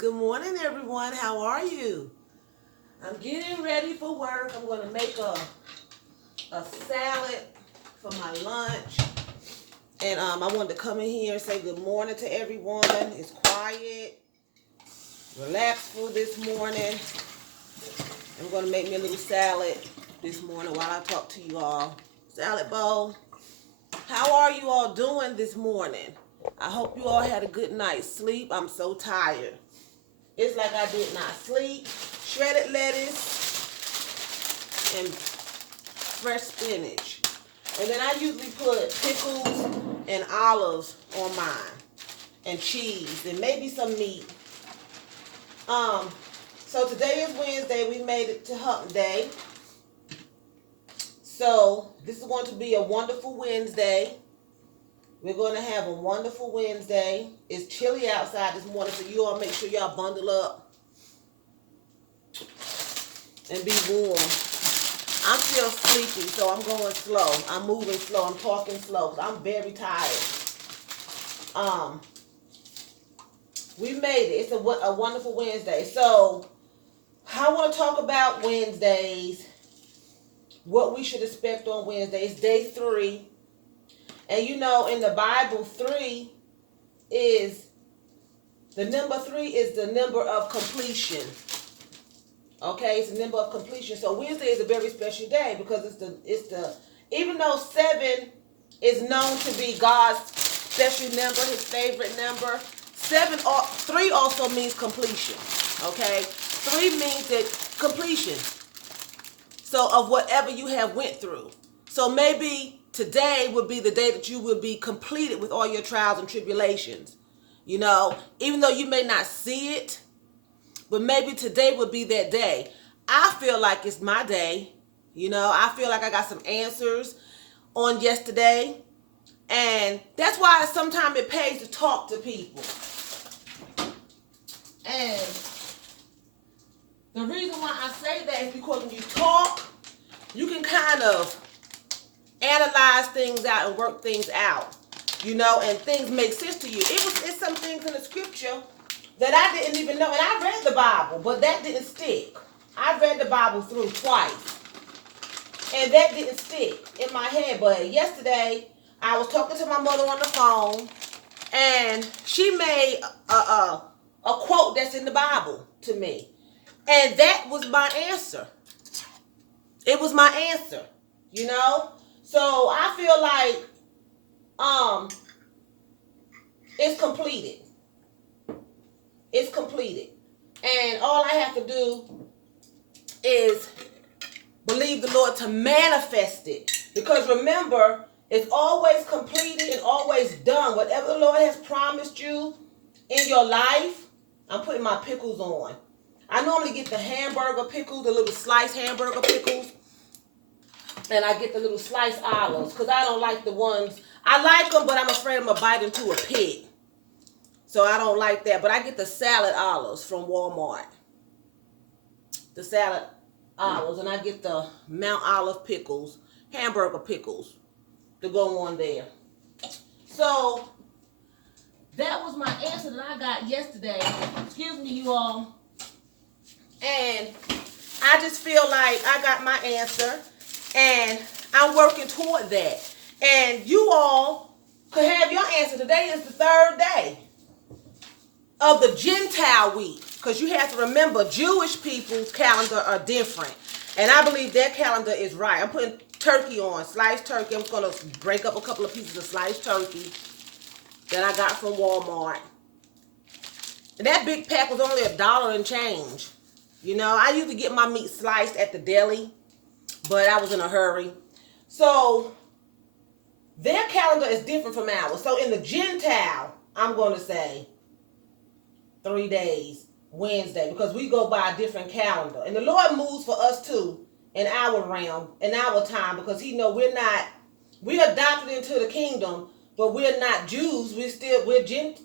Good morning, everyone. How are you? I'm getting ready for work. I'm going to make a salad for my lunch. And I wanted to come in here and say good morning to everyone. It's quiet, relaxful this morning. I'm going to make me a little salad this morning while I talk to you all. Salad bowl. How are you all doing this morning? I hope you all had a good night's sleep. I'm so tired. It's like I did not sleep. Shredded lettuce and fresh spinach. And then I usually put pickles and olives on mine. And cheese and maybe some meat. So today is Wednesday. We made it to Hump Day. So this is going to be a wonderful Wednesday. We're going to have a wonderful Wednesday. It's chilly outside this morning, so you all make sure y'all bundle up and be warm. I'm still sleepy, so I'm going slow. I'm moving slow. I'm talking slow. I'm very tired. We made it. It's a wonderful Wednesday. So I want to talk about Wednesdays, what we should expect on Wednesdays. Day 3. And you know, in the Bible, the number 3 is the number of completion. Okay, it's the number of completion. So Wednesday is a very special day because it's the even though 7 is known to be God's special number, his favorite number, 3 also means completion. Okay, 3 means that completion. So of whatever you have went through. So maybe today would be the day that you will be completed with all your trials and tribulations. You know, even though you may not see it, but maybe today would be that day. I feel like it's my day. You know, I feel like I got some answers on yesterday. And that's why sometimes it pays to talk to people. And the reason why I say that is because when you talk, you can kind of analyze things out and work things out, you know, and things make sense to you. It's some things in the scripture that I didn't even know, and I read the Bible, but that didn't stick. I read the Bible through twice, and that didn't stick in my head. But yesterday, I was talking to my mother on the phone, and she made a quote that's in the Bible to me, and that was my answer. It was my answer, you know. So I feel like it's completed. It's completed. And all I have to do is believe the Lord to manifest it. Because remember, it's always completed and always done. Whatever the Lord has promised you in your life, I'm putting my pickles on. I normally get the hamburger pickles, the little sliced hamburger pickles. And I get the little sliced olives because I don't like the ones. I like them, but I'm afraid I'm going to bite into a pig. So I don't like that. But I get the salad olives from Walmart. The salad olives. And I get the Mount Olive pickles, hamburger pickles to go on there. So that was my answer that I got yesterday. Excuse me, you all. And I just feel like I got my answer. And I'm working toward that. And you all could have your answer. Today is the 3rd day of the Gentile week. Because you have to remember, Jewish people's calendar are different. And I believe their calendar is right. I'm putting turkey on, sliced turkey. I'm going to break up a couple of pieces of sliced turkey that I got from Walmart. And that big pack was only $1 and change. You know, I used to get my meat sliced at the deli, but I was in a hurry. So their calendar is different from ours. So in the Gentile, I'm going to say 3 days, Wednesday, because we go by a different calendar. And the Lord moves for us too in our realm, in our time, because he know we're adopted into the kingdom, but we're not Jews.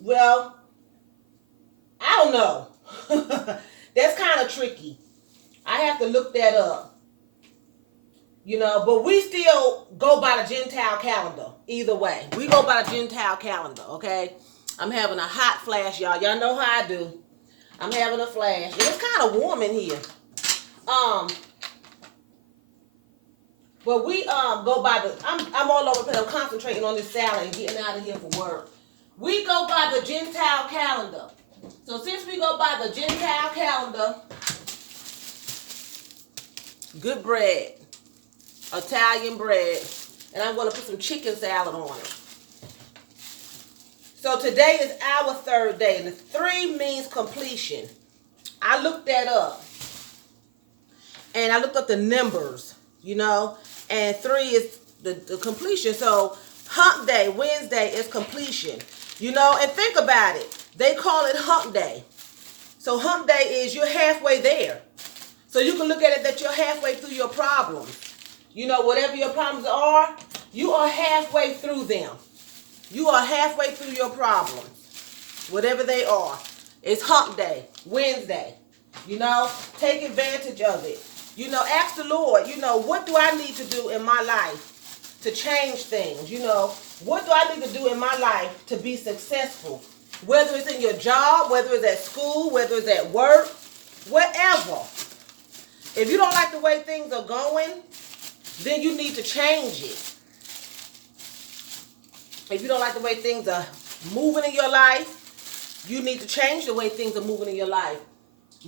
Well, I don't know. That's kind of tricky. I have to look that up. You know, but we still go by the Gentile calendar. Either way, we go by the Gentile calendar, okay? I'm having a hot flash, y'all. Y'all know how I do. I'm having a flash. It's kind of warm in here. But we go by the. I'm all over because I'm concentrating on this salad and getting out of here for work. We go by the Gentile calendar. So since we go by the Gentile calendar, good bread, Italian bread, and I'm going to put some chicken salad on it. So today is our third day, and the 3 means completion. I looked that up, and I looked up the numbers, and 3 is the completion. So hump day, Wednesday is completion, and think about it. They call it hump day. So hump day is you're halfway there. So you can look at it that you're halfway through your problems. Whatever your problems are, you are halfway through them. You are halfway through your problems, whatever they are. It's hump day, Wednesday. Take advantage of it. Ask the Lord, what do I need to do in my life to change things? What do I need to do in my life to be successful? Whether it's in your job, whether it's at school, whether it's at work, wherever. If you don't like the way things are going, then you need to change it. If you don't like the way things are moving in your life, you need to change the way things are moving in your life.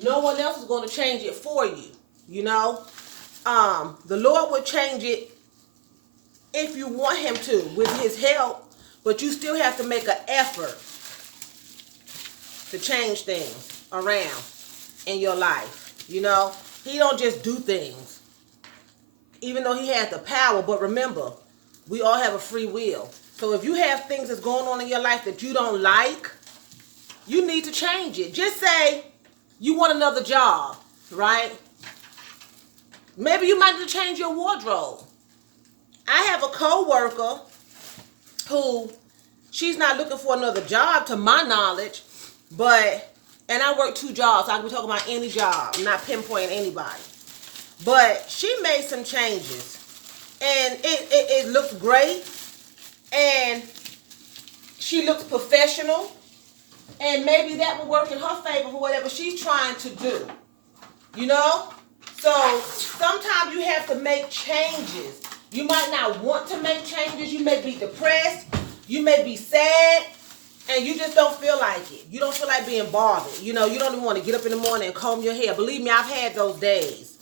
No one else is going to change it for you, The Lord will change it if you want him to, with his help, but you still have to make an effort to change things around in your life. He don't just do things, even though he has the power. But remember, we all have a free will. So if you have things that's going on in your life that you don't like, you need to change it. Just say you want another job, right? Maybe you might need to change your wardrobe. I have a co-worker who, she's not looking for another job to my knowledge, and I work 2 jobs, so I can be talking about any job. I'm not pinpointing anybody. But she made some changes, and it looks great, and she looks professional, and maybe that will work in her favor for whatever she's trying to do. So sometimes you have to make changes. You might not want to make changes. You may be depressed. You may be sad. And you just don't feel like it. You don't feel like being bothered. You don't even want to get up in the morning and comb your hair. Believe me, I've had those days.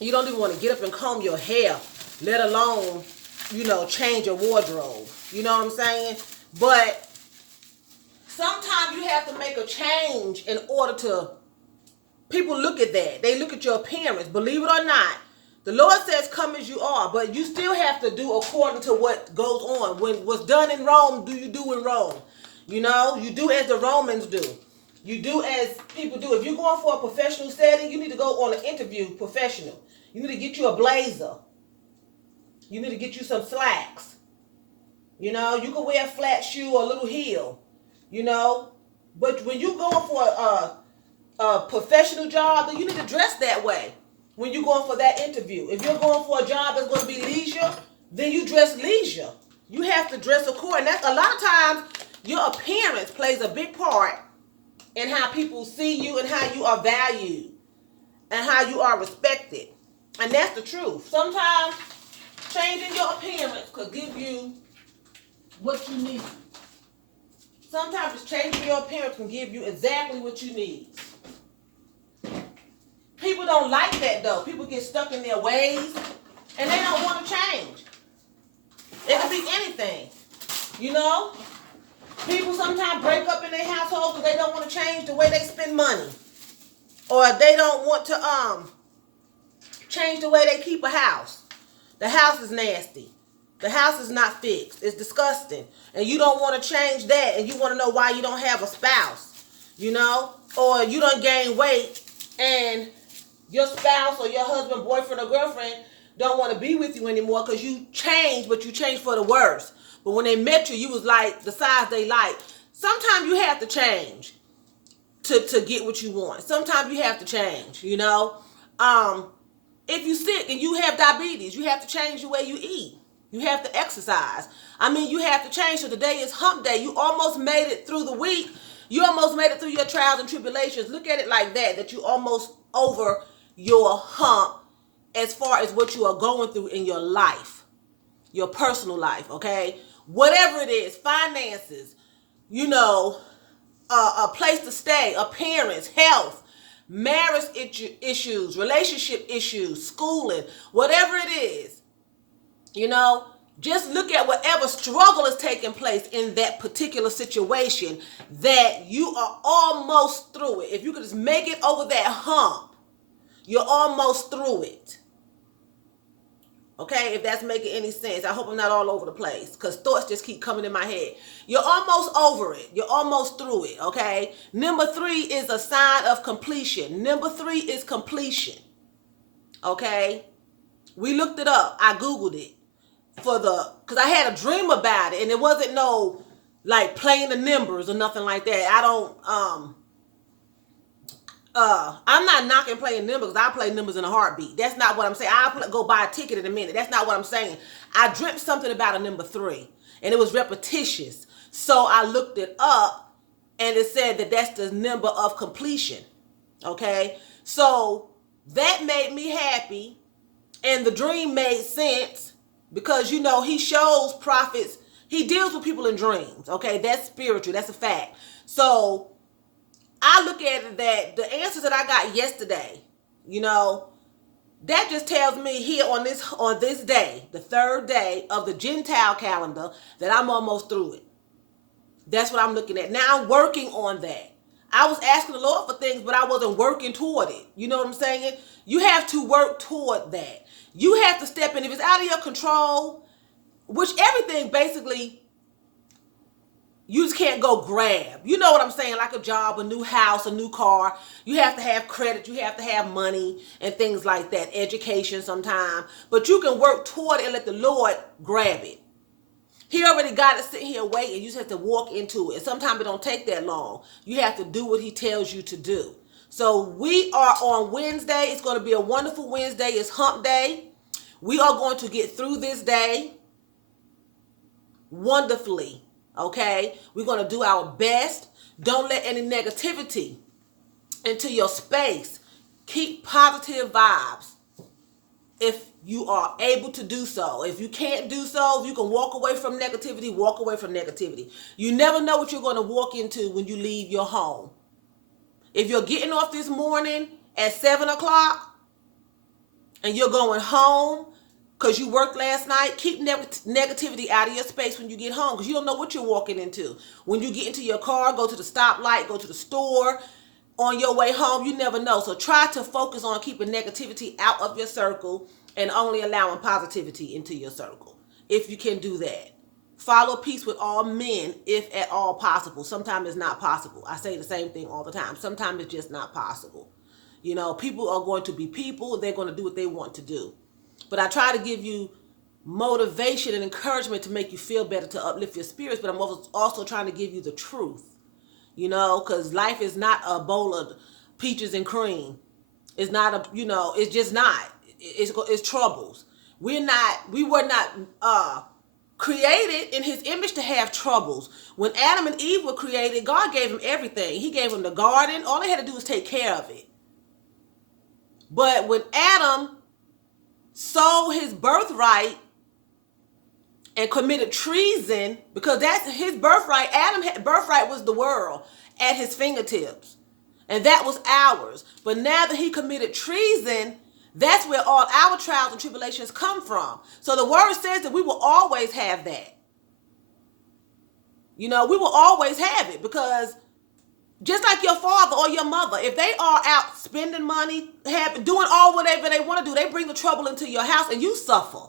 You don't even want to get up and comb your hair, let alone, change your wardrobe. You know what I'm saying? But sometimes you have to make a change in order to, people look at that. They look at your appearance. Believe it or not, the Lord says come as you are, but you still have to do according to what goes on. When what's done in Rome, do you do in Rome? You do as the Romans do. You do as people do. If you're going for a professional setting, you need to go on an interview professional. You need to get you a blazer. You need to get you some slacks. You can wear a flat shoe or a little heel. But when you're going for a professional job, then you need to dress that way. When you're going for that interview. If you're going for a job that's going to be leisure, then you dress leisure. You have to dress according. That's a lot of times your appearance plays a big part in how people see you and how you are valued and how you are respected. And that's the truth. Sometimes changing your appearance could give you what you need. Sometimes just changing your appearance can give you exactly what you need. People don't like that though. People get stuck in their ways and they don't want to change. It could be anything. People sometimes break up in their household because they don't want to change the way they spend money. Or they don't want to change the way they keep a house. The house is nasty. The house is not fixed. It's disgusting. And you don't want to change that, and you want to know why you don't have a spouse. Or you don't gain weight and your spouse or your husband, boyfriend, or girlfriend don't want to be with you anymore because you changed, but you changed for the worse. But when they met you, you was like the size they like. Sometimes you have to change to get what you want. Sometimes you have to change, If you're sick and you have diabetes, you have to change the way you eat. You have to exercise. You have to change. So today is hump day. You almost made it through the week, You almost made it through your trials and tribulations. Look at it like that, that you almost over your hump as far as what you are going through in your life, your personal life, okay? Whatever it is, finances, you know, a place to stay, appearance, health, marriage issues, relationship issues, schooling, whatever it is, you know, just look at whatever struggle is taking place in that particular situation that you are almost through it. If you could just make it over that hump, you're almost through it. Okay, if that's making any sense. I hope I'm not all over the place because thoughts just keep coming in my head. You're almost over it. You're almost through it, okay? Number 3 is a sign of completion. Number 3 is completion, okay? We looked it up. I Googled it because I had a dream about it, and it wasn't no, like, playing the numbers or nothing like that. I don't, I'm not knocking playing numbers. I play numbers in a heartbeat. That's not what I'm saying. I'll go buy a ticket in a minute. That's not what I'm saying. I dreamt something about a number 3, and it was repetitious. So I looked it up, and it said that that's the number of completion. Okay? So that made me happy, and the dream made sense because, you know, he shows prophets. He deals with people in dreams. Okay? That's spiritual. That's a fact. So I look at it that the answers that I got yesterday, you know, that just tells me here on this day, the 3rd day of the Gentile calendar, that I'm almost through it. That's what I'm looking at. Now I'm working on that. I was asking the Lord for things, but I wasn't working toward it. You know what I'm saying? You have to work toward that. You have to step in. If it's out of your control, which everything basically, you just can't go grab. You know what I'm saying? Like a job, a new house, a new car. You have to have credit. You have to have money and things like that. Education sometimes. But you can work toward it and let the Lord grab it. He already got it sitting here waiting. You just have to walk into it. And sometimes it don't take that long. You have to do what he tells you to do. So we are on Wednesday. It's going to be a wonderful Wednesday. It's hump day. We are going to get through this day wonderfully. Okay? We're going to do our best. Don't let any negativity into your space. Keep positive vibes if you are able to do so. If you can't do so, if you can walk away from negativity, walk away from negativity. You never know what you're going to walk into when you leave your home. If you're getting off this morning at 7 o'clock and you're going home because you worked last night, keep negativity out of your space when you get home because you don't know what you're walking into. When you get into your car, go to the stoplight, go to the store, on your way home, you never know. So try to focus on keeping negativity out of your circle and only allowing positivity into your circle, if you can do that. Follow peace with all men, if at all possible. Sometimes it's not possible. I say the same thing all the time. Sometimes it's just not possible. You know, people are going to be people. They're going to do what they want to do. But I try to give you motivation and encouragement to make you feel better, to uplift your spirits. But I'm also trying to give you the truth. You know, because life is not a bowl of peaches and cream. It's not a, you know, it's just not. It's troubles. We were not created in his image to have troubles. When Adam and Eve were created, God gave them everything. He gave them the garden. All they had to do was take care of it. But when Adam sold his birthright and committed treason, because that's his birthright. Adam's birthright was the world at his fingertips. And that was ours. But now that he committed treason, that's where all our trials and tribulations come from. So the word says that we will always have that. You know, we will always have it because just like your father or your mother, if they are out spending money, doing all whatever they want to do, they bring the trouble into your house and you suffer.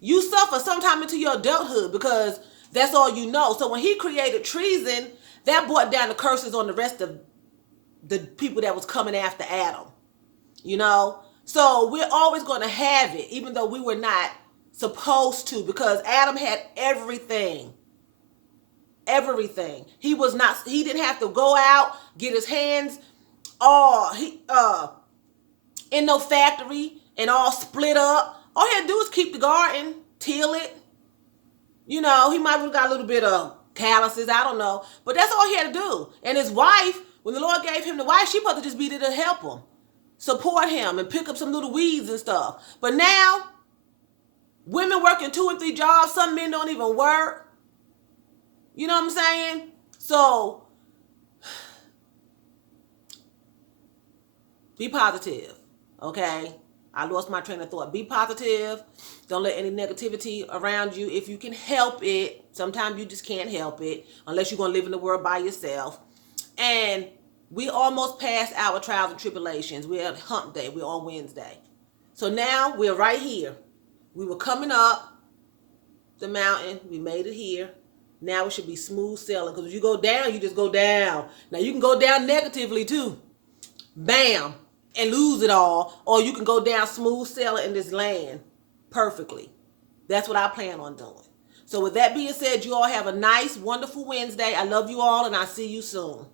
You suffer sometime into your adulthood because that's all you know. So when he created treason, that brought down the curses on the rest of the people that was coming after Adam. You know? So we're always going to have it, even though we were not supposed to, because Adam had everything. Everything. He didn't have to go out, get his hands all in no factory and all split up. All he had to do was keep the garden, till it. You know, he might have got a little bit of calluses, I don't know. But that's all he had to do. And his wife, when the Lord gave him the wife, she supposed to just be there to help him, support him, and pick up some little weeds and stuff. But now, women working 2 and 3 jobs, some men don't even work. You know what I'm saying? So, be positive, okay? I lost my train of thought. Be positive. Don't let any negativity around you. If you can help it, sometimes you just can't help it unless you're going to live in the world by yourself. And we almost passed our trials and tribulations. We're at hump day. We're on Wednesday. So now we're right here. We were coming up the mountain. We made it here. Now it should be smooth sailing, because if you go down, you just go down. Now you can go down negatively too. Bam. And lose it all. Or you can go down smooth sailing in this land perfectly. That's what I plan on doing. So with that being said, you all have a nice, wonderful Wednesday. I love you all, and I'll see you soon.